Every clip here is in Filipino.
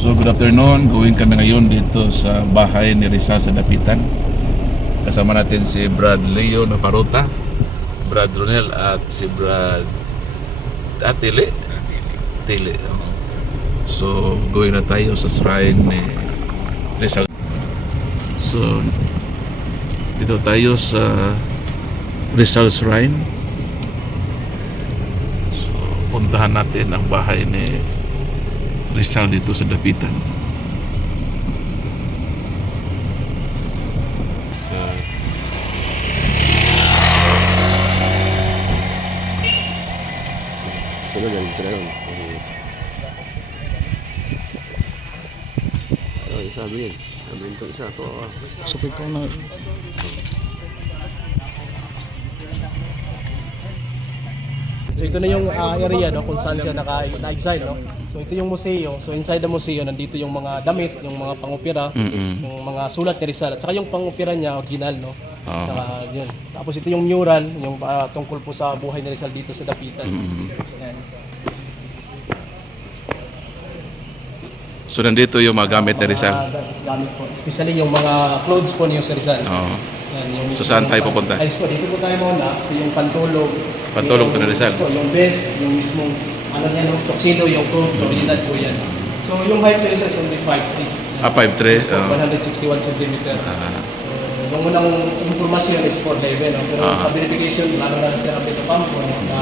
So good afternoon, going kami ngayon dito sa bahay ni Rizal sa Dapitan. Kasama natin si Brad Leo Naparota, Brad Ronel at si Brad. Atili. oo. So going na tayo sa shrine ni Rizal. So dito tayo sa Rizal Shrine. So puntahan natin ang bahay ni Rizal dito sa Dapitan. Ano na yun. Ay, sabi yun. Sabi yun itong isa. Ito ah. Sakit ko na. So ito na yung ah, area no, kung saan siya naka, na-exile. No? So ito yung museo. So inside the museo, nandito yung mga damit, yung mga pangupira, Mm-mm. yung mga sulat ni Rizal. At saka yung pangupira niya, original. No? Ah. Saka, yun. Tapos ito yung mural, yung ah, tungkol po sa buhay ni Rizal dito sa Dapitan. Yan. So nandito yung mga gamit ni Rizal. Mga gamit po. Especially yung mga clothes po niyo sa Rizal. Oo. Yan, yung So, saan tayo pupunta? Ayos po, dito po tayo muna. Ito yung pantulog. Pantulog Yung- to na Rizal? po, Yung best, yung mismong, ano niya, yung tuxedo, yung coat, original po yan. So yung height ni Rizal is only 5'3". Ah, 5'3". oo. 161 cm. Ah, So, yung unang informasyon is 4'11". No? Pero Ah. sa verification, lalo na si Rabito Campo, na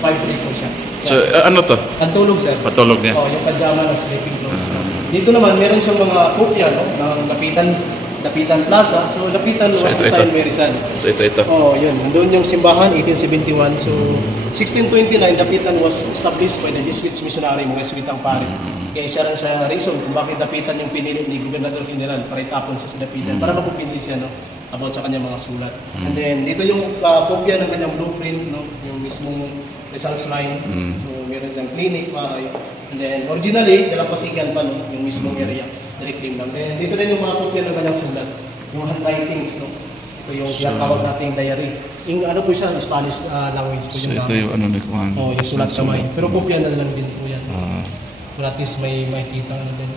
5'3 po siya. so ah, ano to? Pantulog, sir. Patulog niya? Oh, yung pajama ng sleeping clothes. Ah. Dito naman, meron siyang mga kopya no, ng Lapitan, Lapitan Plaza. So, Lapitan So, was ito, ito. by Rizal. So ito, ito. Oh, yun. Doon yung simbahan, 1871. So, 1629, Lapitan was established by the Jesuits missionary, mga Jesuitang pare. Kaya siya rin sa reason kung bakit Lapitan yung pinili ni Gobernador General para itapon sa Lapitan. Para makumpinsi siya, no? About sa kanyang mga sulat. And then, dito yung uh, kopya ng kanyang blueprint, no? Yung mismong Rizal's line. So, meron siyang clinic, pa. And then, originally, dalapasigan pa, no? Yung mismong area. Directly lang. Then, dito din yung mga kopya ng kanyang sulat. Yung handwritings, no? Ito yung So- tinatawag nating diary. Yung ano po siya, Spanish ah, language po So yung ito yung ano ni Juan. Oh, yung sulat kamay. Pero kopya na lang din po yan. Ah, Para at least may makita ano din.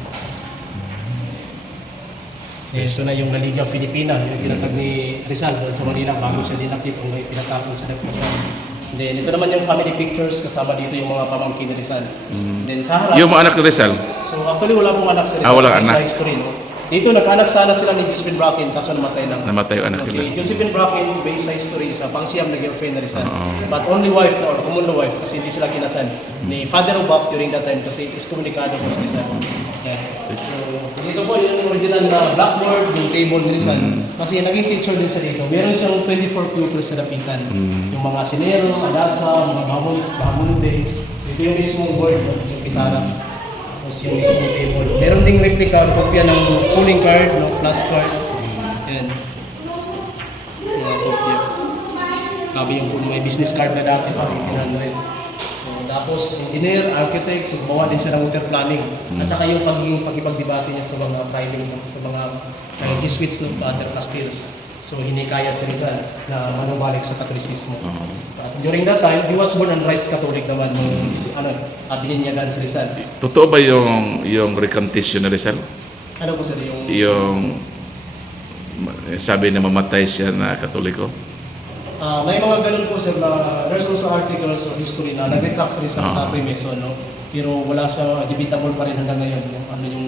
Eh, ito na yung La Liga Filipina, yung tinatag ni Rizal doon sa Manila bago siya dinakip ang may pinatapon sa Dapitan. Then ito naman yung family pictures, kasama dito yung mga pamangkin ni Rizal. Then sa harap, yung mga anak ni Rizal. so actually wala pong anak sa Rizal. Ah, walang sa anak. history, no? Dito nagkaanak sana sila ni Josephine Bracken kaso namatay lang. Namatay yung anak Si nila. Josephine Bracken, based sa history, isa pang siyam na girlfriend na Rizal. Oo. But only wife or common wife kasi hindi sila kinasal ni Father Obak during that time kasi iskomunikado po sa Rizal. Yeah. So, dito po yung original na blackboard, yung table ni Rizal. Kasi naging teacher din siya dito. Meron siyang 24 pupils sa Dapitan. Yung mga sinero, adasa, mga bamun, bamunte. Ito yung mismong board, no? yung pisara. Tapos yung mismong table. Meron ding replica, kopya ng pulling card, no? flash card. Yan. Mga kopya. Yung kung may business card na dati pa, 1800. So, tapos, engineer, architect, so gumawa din siya ng water planning. At saka yung pagiging pagkipagdebate niya sa mga private, sa mga uh, Jesuits ng Father Castiles. So, hinikayat si Rizal na manubalik sa Katolisismo. At during that time, he was born and raised Catholic naman nung ano, uh, bininyagan si Rizal. Totoo ba yung yung recantation ni Rizal? Ano po sir, yung... Yung sabi na mamatay siya na katoliko? Ah, may mga ganun po sir na there's also articles or history na nag-retract sa Rizal sa Ah. Freemason, no? Pero wala siya debatable pa rin hanggang ngayon yung ano yung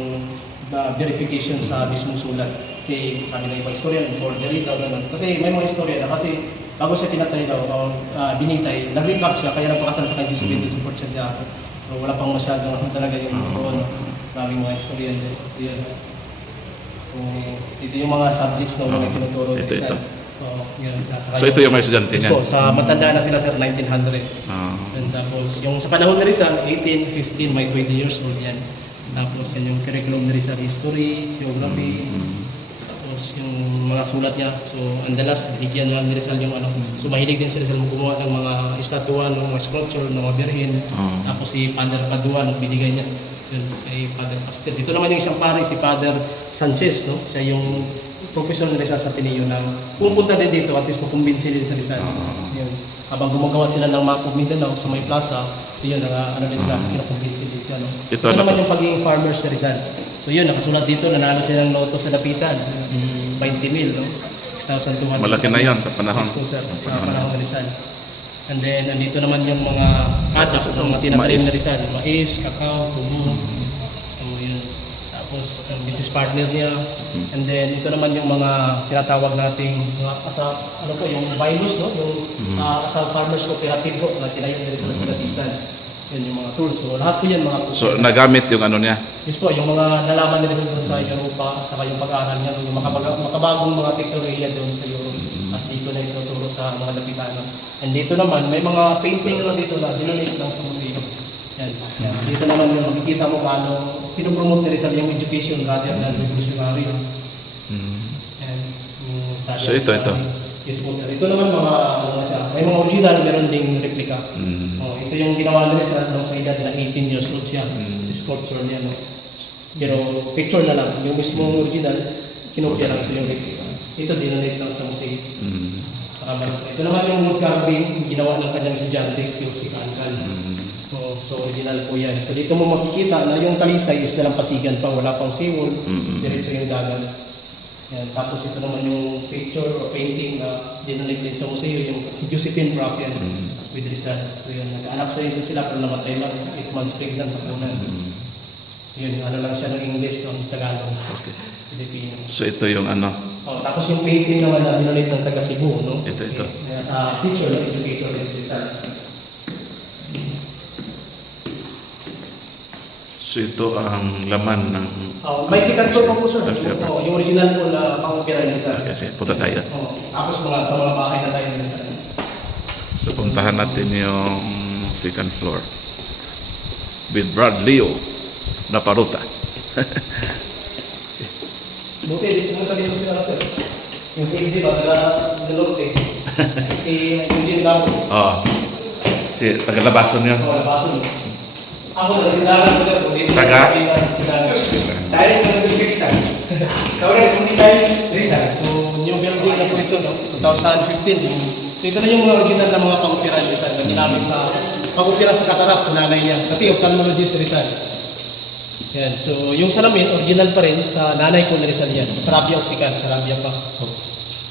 na verification sa mismong sulat. Kasi sabi ng ibang historian, forgery daw ganun. Kasi may mga historian na kasi bago siya pinatay daw, o uh, binintay, nag-retract siya, kaya nagpakasal sa kanya Josephine mm. sa Port Santiago. Pero wala pang masyadong ano talaga yung totoo, no? Maraming mga historian din. So, yun. So, ito yung mga subjects na mga Ah, tinuturo ito, ito. Oo, yun. So ito yung mga estudyante niya? sa matanda na sila sir, 1900. Ah. And tapos, yung sa panahon ni Rizal, 18, 15, may 20 years old yan. Tapos, yan yung curriculum ni Rizal, history, geography, tapos yung mga sulat niya. So, ang dalas, binigyan ni Rizal yung ano. So, mahilig din si Rizal gumawa ng mga estatwa, ng mga sculpture, ng mga birhen. Ah. Tapos si Father Paduan, binigay niya yun, kay Father Pastel. Ito naman yung isang pare, si Father Sanchez, no? Siya yung professor ni Rizal sa Ateneo na pumunta din dito at least makumbinsi din sa Rizal. Yun. Habang gumagawa sila ng map of Mindanao sa may plaza, So yun, naka, ano din sila, kinakonvince din siya. No? Ito, Ito, naman yung pagiging farmers sa Rizal. So yun, nakasulat dito, nanalo sila ng loto sa Dapitan. 20 mil, no? 6,200. Malaki na yon sa panahon. Yes po, sir. Sa panahon ng Rizal. And then, andito naman yung mga product ng mga tinatanim na Rizal. Mais, kakao, tubo. Tapos, ang business partner niya. And then, ito naman yung mga tinatawag nating mga asa, ano po, yung virus, no? Yung uh, asal farmers cooperative po na tinayo na Rizal sa Dapitan. Yun yung mga tools. So, lahat po yan mga So nagamit yung ano niya. Yes po, yung mga nalaman nila doon sa Europa at saka yung pag-aaral niya, yung makabag- makabagong mga teknolohiya doon sa Europe at dito na ituturo sa mga Lapitano. And dito naman, may mga painting naman dito na dinonate lang sa museo. Yan. Yan. Dito naman yung makikita mo paano pinopromote nila sa yung education rather than revolutionary. Yan. Yung study So, ito, ito. Yes po sir. Ito naman mga, ano na siya, may mga original, meron ding replica. Oh, ito yung ginawa nila sa nung sa edad na 18 years old siya. Sculpture niya. No? Pero picture na lang. Yung mismong original, kinopya lang ito yung replica. Ito dinonate lang sa museo. Nakabalik. Ito naman yung wood carving, ginawa ng kanyang estudyante, si Jose Cancal. So, so original po yan. So dito mo makikita na yung talisay is dalampasigan pa, wala pang seawall, diretso yung dagat. Yan. Tapos ito naman yung picture or painting na dinonate din sa museo, yung si Josephine Brock yan, with Rizal. So yun, nag-anak sa yun sila pero namatay lang, 8 months pregnant pa na. Yun, ano lang siya ng English, ng Tagalog. Filipino. So ito yung ano. Oh, tapos yung painting naman na dinonate ng taga Cebu, no? Ito, ito. Kaya sa picture ng educator si Rizal. So ito ang laman ng... Oh, may second floor pa po sir. Oh, yung original po na pangopera niya sir. Kasi punta tayo. Oh, tapos mga sa mga bahay na tayo nila sir. So puntahan natin yung second floor. With Brad Leo na paruta. Buti, dito pumunta dito sila sir. Yung si ba, taga Delorte. si Eugene Gamo. Oh. Si tagalabason yun. Oh, nabaso niyo. Ako taga Sindagan sir. Kung dito Taga? Sindagan. Dahil sa nag-restriction. Sa una, hindi dahil Rizal. So, new building na po ito, no? 2015. Yung, so, ito na yung mga original na mga pag-upira ni Rizal na ginamit sa pag-upira sa katarak sa nanay niya. Kasi ophthalmologist si Rizal. Yan. So, yung salamin, original pa rin sa nanay ko ni Rizal yan. Sa Rabia Optical, sa Rabia pa.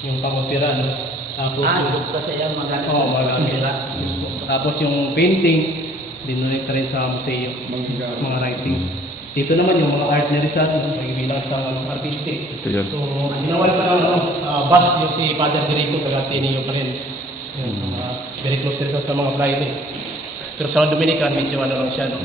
Yung pang-upira, no? Tapos, Ah, yung, kasi yan maganda oh, mga. Yes po. Tapos yung painting, dinonate rin sa museo. Mga writings. Dito naman yung mga art ni Rizal, no? bilang sa artistic. Ito yun. So, ginawa pa ng uh, bus yung si Father Derico, taga Ateneo pa rin. Yun, uh, very close rin sa, sa mga Friday. Pero sa Dominican, medyo ano lang siya. No?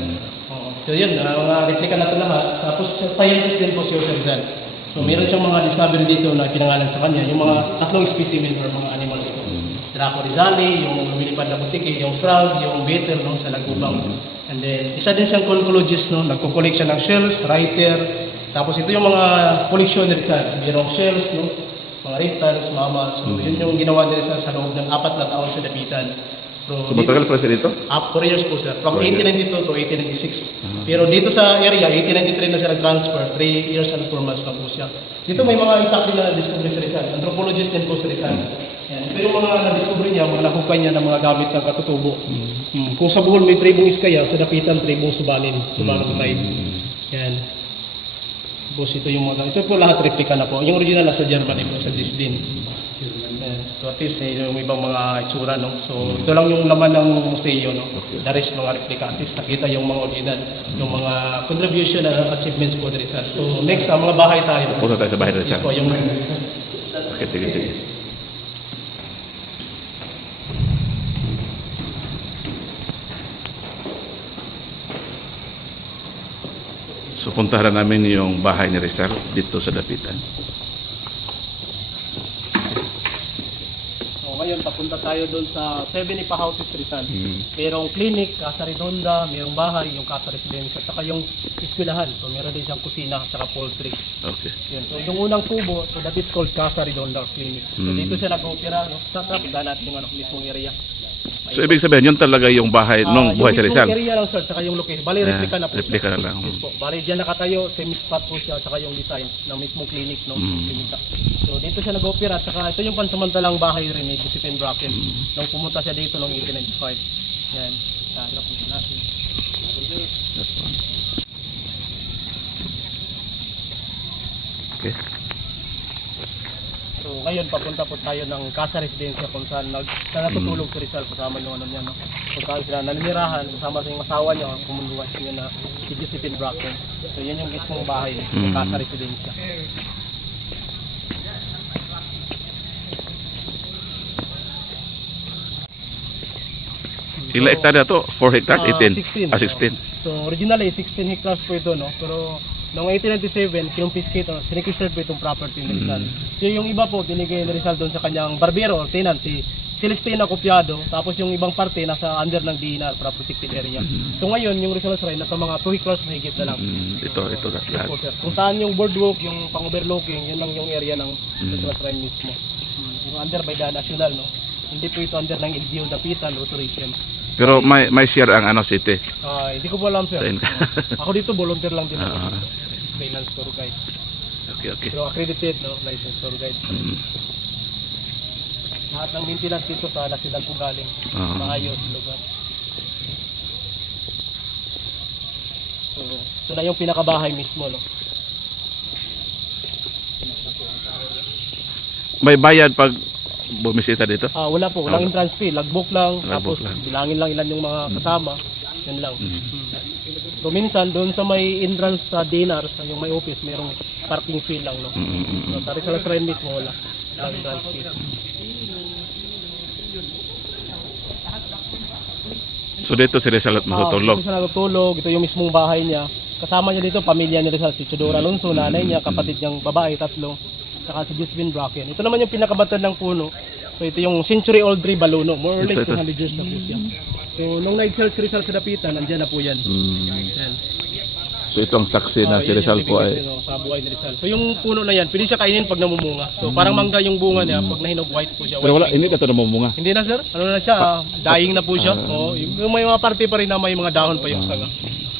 Oo. So yun, uh, mga replika na ito lahat. Tapos scientist din po si Jose Rizal. So meron siyang mga discovery dito na pinangalan sa kanya, yung mga tatlong specimen or mga animals po. Draco rizali, yung lumilipad na butiki, yung frog, yung beetle no, sa lagubang. And then, isa din siyang concologist, no? nagko-collect siya ng shells, writer. Tapos ito yung mga collection ni Rizal. Mayroong shells, no? mga reptiles, mammals. So, yun yung ginawa ni Rizal sa loob ng apat na taon sa Dapitan. So matagal pa siya dito? Up 4 years po sir. From Four years. 1892 to 1896. Pero dito sa area, 1893 na siya nag-transfer. 3 years and 4 months lang po siya. Dito may mga din na na-discover sa Rizal. Anthropologist din po sa Rizal. Yan. Ito yung mga na-discover niya, mga nakukay niya ng mga gamit ng katutubo. Hmm. Kung sa Bohol may tribong Iskaya, sa Dapitan tribong Subalin. Subalin tribe. Yan. Tapos ito yung mga, ito po lahat replica na po. Yung original nasa Germany po, sa Dresden. So at least eh, yung ibang mga itsura, no? So ito lang yung laman ng museo, no? The rest mga replica. At least nakita yung mga original, yung mga contribution and achievements po dito. So next, sa mga bahay tayo. Punta tayo sa bahay na Yes siya. po, yung Okay, sige, sige. So puntahan na namin yung bahay ni Rizal dito sa Dapitan. So ngayon, papunta tayo doon sa 7 Ipa Houses Rizal. Merong clinic, Casa Redonda, merong bahay, yung Casa Residence, at saka yung eskwelahan. So meron din siyang kusina, at saka poultry. Okay. Yun. So yung unang kubo, so that is called Casa Redonda Clinic. So dito siya nag-opera, no? Sa kapita natin yung ano, mismong area. So ibig sabihin, yun talaga yung bahay Ah, nung buhay sa mismong Rizal. area lang sir, tsaka yung location. Bale, Yeah, replica na po replica na lang. Yes po. Bale, dyan nakatayo, same spot po siya, tsaka yung design ng mismong clinic, no? Mm. Klinika. So dito siya nag-opera, tsaka ito yung pansamantalang bahay rin ni Josephine Bracken. Mm. Nung pumunta siya dito noong 1895. Yan. Ah, Kaya po siya natin. Okay. So ngayon papunta po tayo ng Casa Residencia kung saan nag saan natutulog si Rizal kasama yung ano niya no. Kung saan sila naninirahan kasama sa yung asawa niya kumuluwas niya na si Josephine Bracken. So yan yung mismong bahay, yung Casa Residencia. Ilang hektarya to? 4 hectares? Ah, 18? 16. Ah, 16. So originally 16 hectares po ito no, pero noong 1897 kinumpiskate o sinikistar po itong property ni Rizal. So yung iba po binigay ni Rizal doon sa kanyang barbero or tenant si Celestina Copiado tapos yung ibang parte nasa under ng DNR para protected area. So ngayon yung Rizal Shrine nasa mga 2 hectares mahigit na lang. Mm, ito, ito lahat. Po, sir. Kung saan yung boardwalk, yung pang-overlooking, yun lang yung area ng Rizal Shrine mismo. Yung under by the national no. Hindi po ito under ng LGU Dapitan or tourism. Pero may may share ang ano city. Ah, hindi ko po alam sir. Sa in- Ako dito volunteer lang din ako. Okay. Pero accredited, no? Licensed tour guide. Lahat ng maintenance dito sa Nasidan po galing. Ah. Maayos lugar. So, ito na yung pinakabahay mismo, no? May bayad pag bumisita dito? Ah, wala po, walang entrance fee, logbook lang, Logbook tapos lang. bilangin lang ilan yung mga kasama, yun lang. Mm. So minsan doon sa may entrance sa dinar, sa yung may office, mayroong parking fee lang, no? So, sa Rizal Shrine mismo wala, walang entrance fee. So dito si Rizal at matutulog. Ah, dito siya natutulog, ito yung mismong bahay niya. Kasama niya dito, pamilya ni Rizal, si Chodora Alonso, nanay niya, kapatid niyang babae, tatlo, saka si Josephine Bracken. Ito naman yung pinakabatad ng puno. So ito yung century old tree baluno, more or less Ito, ito. 200 years na po siya. So nung nag-sell si Rizal sa Dapitan, nandiyan na po yan. Yan. So ito ang saksi na Ah, si Rizal po ay sa buhay ni Rizal. So yung puno na yan, pwede siya kainin pag namumunga. So parang mangga yung bunga niya, pag nahinog white po siya. Pero white wala, hindi ka ito namumunga. Hindi na sir, ano na siya, ah, dying na po siya. Oh, yung yung may mga parte pa rin na may mga dahon pa yung sanga.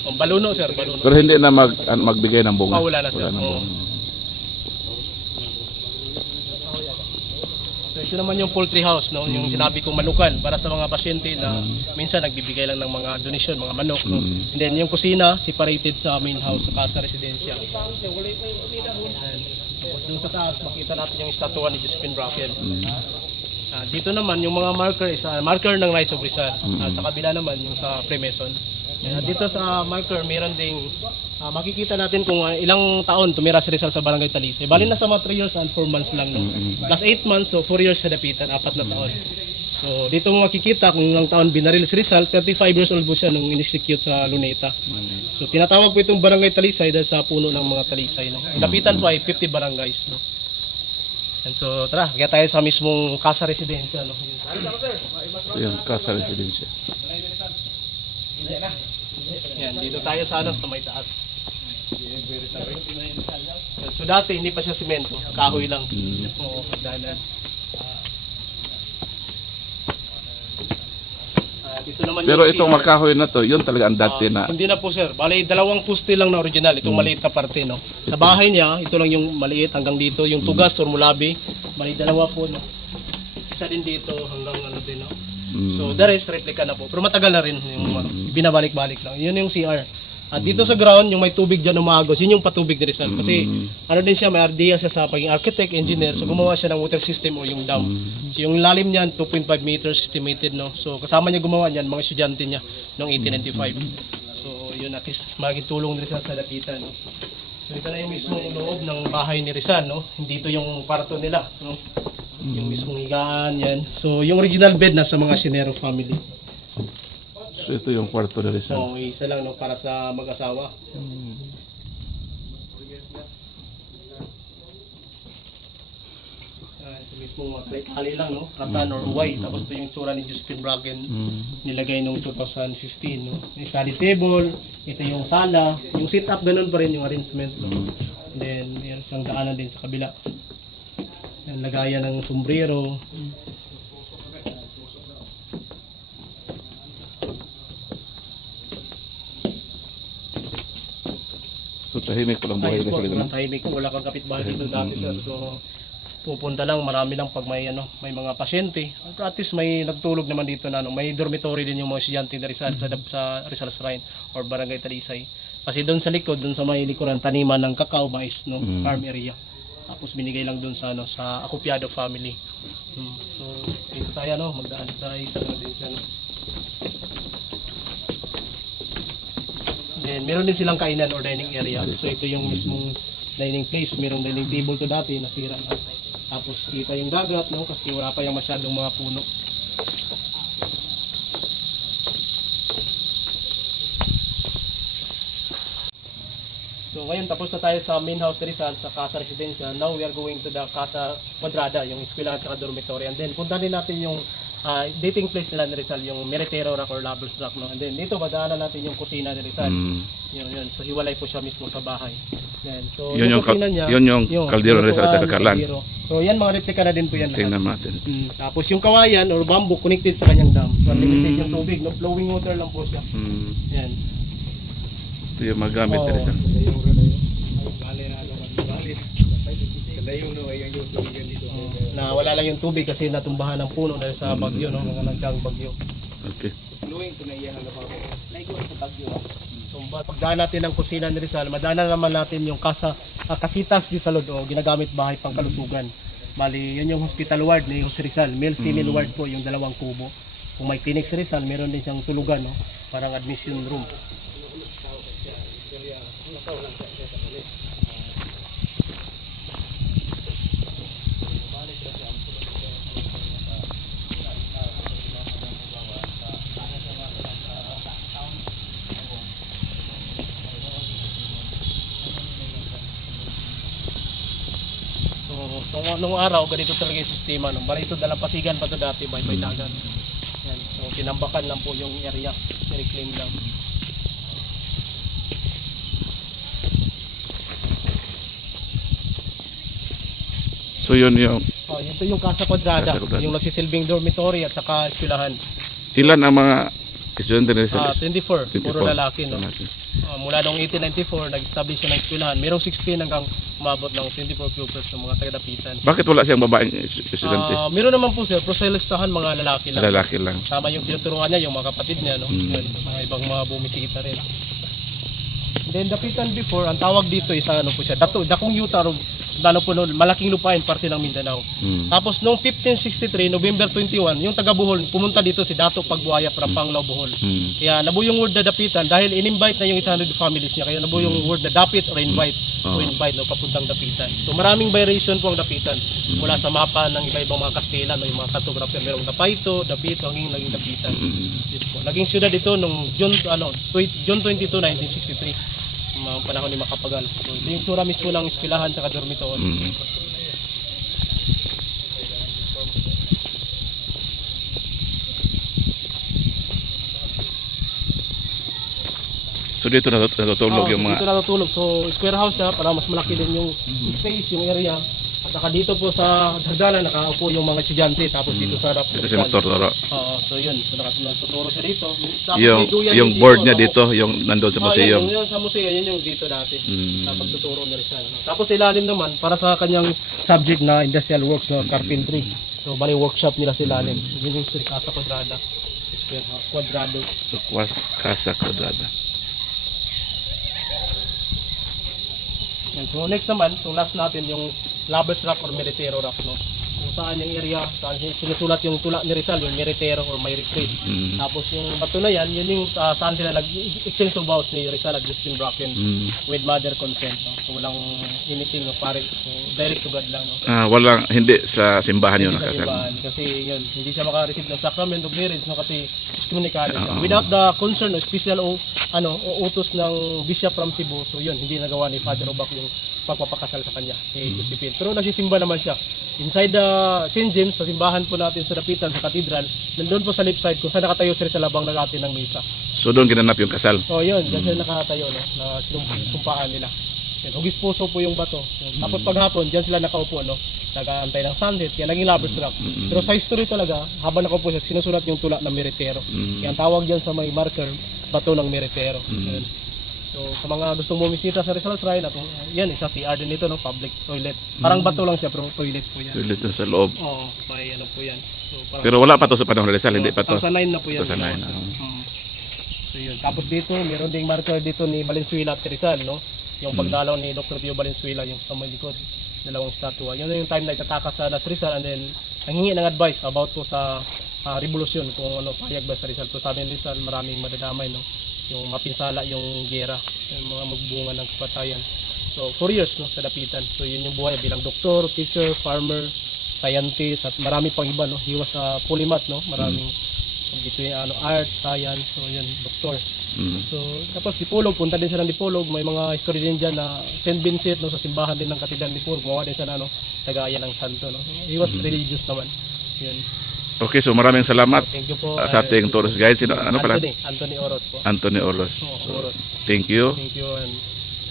Oh, baluno sir, baluno. Pero hindi na mag, an- magbigay ng bunga. Ah, wala na sir. Wala na. Oo. So ito naman yung poultry house, no? yung sinabi kong manukan para sa mga pasyente na minsan nagbibigay lang ng mga donation, mga manok. No? And then yung kusina, separated sa main house, sa casa residencia. Tapos dun sa taas, makita natin yung estatwa ni Josephine Bracken. Ah, dito naman, yung mga marker is ah, marker ng Knights of Rizal. Ah, sa kabila naman, yung sa Freemason. Yan, dito sa marker, meron ding ah, makikita natin kung ah, ilang taon tumira si Rizal sa Barangay Talisay. Bali na sa mga 3 years and 4 months lang. No? Plus 8 months, so 4 years sa Dapitan, apat na taon. So dito mo makikita kung ilang taon binaril si Rizal, 35 years old po siya nung in-execute sa Luneta. So tinatawag po itong Barangay Talisay dahil sa puno ng mga Talisay. No? Ang Dapitan po ay 50 barangays. No? And so tara, kaya tayo sa mismong Casa Residencia. No? Ito yung casa residensya. Yan, dito tayo sa ano, sa may taas. So dati hindi pa siya simento, kahoy lang. Oo, danan. Ah, dito naman Pero yung itong makahoy na to, yun talaga ang dati na. Hindi na po sir. Bali, dalawang puste lang na original. Itong maliit na parte, no? Sa bahay niya, ito lang yung maliit hanggang dito. Yung tugas or mulabi, bali dalawa po, no? Isa din dito hanggang ano din, no? So, the rest, replica na po. Pero matagal na rin yung ano, binabalik-balik lang. Yun yung CR. At dito sa ground, yung may tubig dyan umagos, yun yung patubig ni Rizal. Kasi ano din siya, may idea siya sa pagiging architect, engineer. So gumawa siya ng water system o yung dam. So yung lalim niyan, 2.5 meters estimated. no So kasama niya gumawa niyan, mga estudyante niya noong 1895. So yun, at least maging tulong ni Rizal sa lapitan. No? So ito na yung mismong loob ng bahay ni Rizal. No? Hindi ito yung kwarto nila. No? Yung mismong higaan yan. So yung original bed nasa mga Sinero family. So ito yung kwarto ni Rizal. So isa lang no, para sa mag-asawa. Ah, sa mismong mga plate hali lang, no? Ratan or white. Tapos ito yung tsura ni Josephine Bracken. Nilagay nung 2015, no? Yung study table, ito yung sala. Yung setup, ganun pa rin yung arrangement, no? And then, may isang daanan din sa kabila. Yung lagayan ng sombrero. So tahimik pa lang buhay Ayos ni po, Rizal. sobrang tahimik po. Wala kang kapitbahay dito dati, sir. So, pupunta lang, marami lang pag may, ano, may mga pasyente. At least may nagtulog naman dito na, ano, may dormitory din yung mga estudyante na Rizal, sa, sa Rizal Shrine or Barangay Talisay. Kasi doon sa likod, doon sa may likuran, taniman ng kakao, mais, no? Mm. Farm area. Tapos binigay lang doon sa, ano, sa Acopiado family. Hmm. So, dito tayo, no? Magdaan tayo sa ano din siya, no? Then, meron din silang kainan or dining area. So, ito yung mismong dining place. Merong dining table to dati, nasira na. Tapos, kita yung dagat, no? Kasi wala pa yung masyadong mga puno. So ngayon tapos na tayo sa main house Rizal sa Casa Residencia. Now we are going to the Casa Quadrada, yung eskwelahan at dormitory. And then punta din natin yung ah, dating place nila ni Rizal, yung Meritero Rock or Lovers Rock. No? And then dito madaanan natin yung kusina ni Rizal. Mm. Yun, yun. So hiwalay po siya mismo sa bahay. Yan. So, Yun yung kal- yun yung kaldero ni Rizal sa kaldero. So yan mga replika na din po yan lahat. Tingnan natin. Mm, Tapos yung kawayan or bamboo connected sa kanyang dam. So unlimited yung tubig, no? flowing water lang po siya. Mm. Yan. Ito yung magamit ni Oo. Rizal. na wala lang yung tubig kasi natumbahan ng puno dahil sa bagyo, no? Mga nagkang bagyo. Okay. Tumba. Pagdaan natin ang kusina ni Rizal, madaanan naman natin yung kasa, ah, kasitas di salod o ginagamit bahay pang kalusugan. Bali, yun yung hospital ward ni Jose Rizal. Male female ward po yung dalawang kubo. Kung may clinic si Rizal, meron din siyang tulugan, no? Parang admission room. Nung, nung araw, ganito talaga yung sistema. No? Bali ito, dalampasigan pa to dati, by, by dagat. Yan. So, tinambakan lang po yung area. I-reclaim lang. So yun yung Oh, ito yung Casa Quadrada, Casa Quadrada. yung nagsisilbing dormitory at saka eskwelahan. ilan ang mga estudyante ni Rizal? Ah, 24, puro 24. lalaki. No? Lalaki. Ah, mula noong 1894, nag-establish siya ng eskwelahan. Merong 16 hanggang umabot ng 24 pupils ng mga taga-dapitan. Bakit wala siyang babaeng es- estudyante? Ah, meron naman po sir, pero sa listahan mga lalaki lang. Lalaki lang. Tama yung tinuturuan niya, yung mga kapatid niya, no? Yun, mga ibang mga bumisita rin. Then dapitan before, ang tawag dito is ano po siya, dato, dakong yuta, ano noon, malaking lupain, parte ng Mindanao. Mm. Tapos noong 1563, November 21, yung taga Bohol, pumunta dito si Dato Pagbuaya para Panglao Bohol. Mm. Kaya nabuo yung word na dapitan dahil in-invite na yung 800 families niya. Kaya nabuo yung word na dapit or invite o Oo. invite no, papuntang dapitan. So maraming variation po ang dapitan. Mula sa mapa ng iba-ibang mga Kastila, yung mga cartographer, merong dapito, dapito, hanggang naging dapitan. Po. Naging syudad ito nung June, ano, June 22, 1963 mga panahon ni Makapagal. So, ito yung tura mismo ng eskwelahan sa dormitory. Mm. So dito natut- natutulog Oo, yung mga Dito natutulog. So, square house siya para mas malaki din yung space, yung area. At saka dito po sa hagdanan, nakaupo yung mga estudyante. Tapos dito sa harap. dito si motor toro. Oo, so yun. So, nakat- natuturo siya dito. Tapos Yung yung din board niya dito, yung nandoon sa Ah, yan, museum. yung, yung sa museo, yun yung dito dati. Mm. Na pagtuturo ni Rizal. no? Tapos sa ilalim naman, para sa kanyang subject na industrial works, no, carpentry. So, bali workshop nila sa ilalim. Yun yung Casa Quadrada. Square house, quadrado. So Casa Quadrada. Yan. So next naman, so last natin yung Lovers Rock or Meritero Rock, no? Saan yung area, saan sin- sinusulat yung tula ni Rizal, yung Meritero or may retreat. Mm. Tapos yung bato na yan, yun yung ah, saan sila nag-exchange of vows ni Rizal at Justin Bracken Mm. with mother consent. No? So walang anything no, pare, so, direct to God lang. No? Ah, walang hindi sa simbahan yun Hindi sa simbahan. Kasi yun, hindi siya maka-receive ng sacrament of marriage no? kasi excommunicado siya. Without the concern o special o ano o utos ng bishop from Cebu, so yun, hindi nagawa ni Father Obac yung pagpapakasal sa kanya kay Josephine. Pero nagsisimba naman siya. Inside the St. James, sa simbahan po natin sa Dapitan, sa katedral, nandun po sa left side kung saan nakatayo sila sa labang ng atin ng misa. So doon ginanap yung kasal. So yun, dyan sila nakatayo, no, na sinum- sumpaan nila. Yan, hugis puso po yung bato. Yan. Tapos paghapon, dyan sila nakaupo, no, nag-aantay ng sunset, kaya naging lovers rock. Pero sa history talaga, habang nakaupo siya, sinusulat yung tula ng Meritero. Kaya ang tawag dyan sa may marker, bato ng Meritero. Yan. So sa mga gustong bumisita sa Rizal Shrine, at uh, yan, isa si Arden nito, no, public toilet. Parang bato lang siya, pero toilet po yan. Toilet doon sa loob. Oo, may ano po yan. So, parang, Pero wala pa to sa panahon ni Rizal, hindi pa to. 2009 na po yan. 2009 na. Mm. So yun. Tapos dito, meron ding marker dito ni Valenzuela at Rizal, no? Yung pagdalaw ni Dr. Pio Valenzuela, yung sa may likod, dalawang statua. Yun na yung time na itataka sa Las Rizal and then nanghingi ng advice about po sa ah, revolusyon kung ano payag ba sa Rizal. So sabi ni Rizal, maraming madadamay, no? Yung mapinsala yung gera, yung mga magbunga ng kapatayan. So, four years no, sa Dapitan. So, yun yung buhay bilang doktor, teacher, farmer, scientist, at marami pang iba. No? He was a polymath, no? maraming between ano, art, science, so yun, doktor. Mm. So, tapos Dipolog, punta din siya ng Dipolog. May mga history din dyan na St. Vincent, no, sa simbahan din ng Katedral ni Dipolog. Gumawa din siya na, ano, tagayan ng santo. No? He was religious naman. Yun. Okay, so maraming salamat Thank you po. uh, sa uh, ating tourist guide. Sino, ano pala? Anthony, Anthony Oros po. Anthony Oros. Oros. Thank you. Thank you. And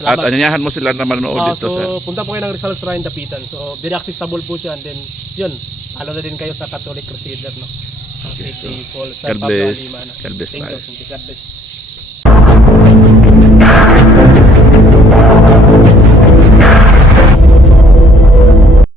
At salamat. anyayahan mo sila na manonood Ah, dito so, sa... punta po kayo ng Rizal Shrine Dapitan. So, very accessible po siya. And then, yun, ano na din kayo sa Catholic Crusader, no? Uh, Okay, so, Paul, San God bless. God bless Thank you. Thank you. God bless.